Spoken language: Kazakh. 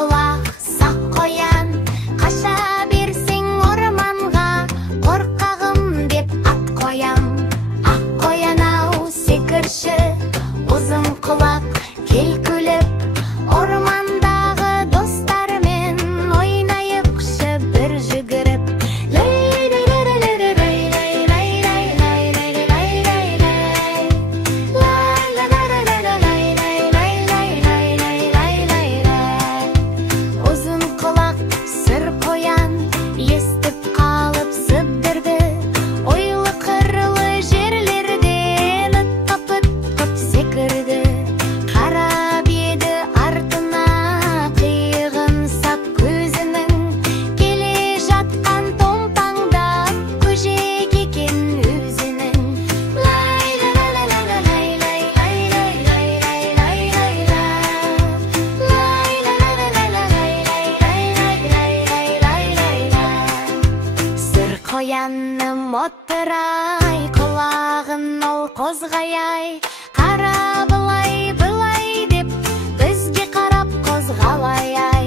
құлақ сақ қоян, қаша берсең орманға, қорқағым деп ат қоям. Ақ қоян ау секірші, ұзын құлақ кел күліп, ормандағы достармен ойнайықшы бір жүгіріп. Ұзын құлақ сыр қоян естіп қалып сыбдырды, ойлы қырлы жерлерден ытқып секірді. Қарап еді артына, қиығын сап көзінің, келе жатқан томпаңдап көжек екен өзінің. Сыр қояным отырай, құлағын ол қозғай, қара былай деп бізге қарап қозғалай.